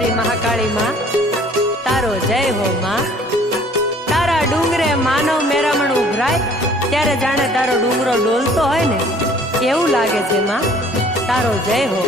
મારી મહાકાળી માં, તારો જય હો માં। તારા ડુંગરે માનવ મેરામણ ઉભરાય ત્યારે જાણે તારો ડુંગરો ડોલતો હોય ને એવું લાગે છે માં, તારો જય હો।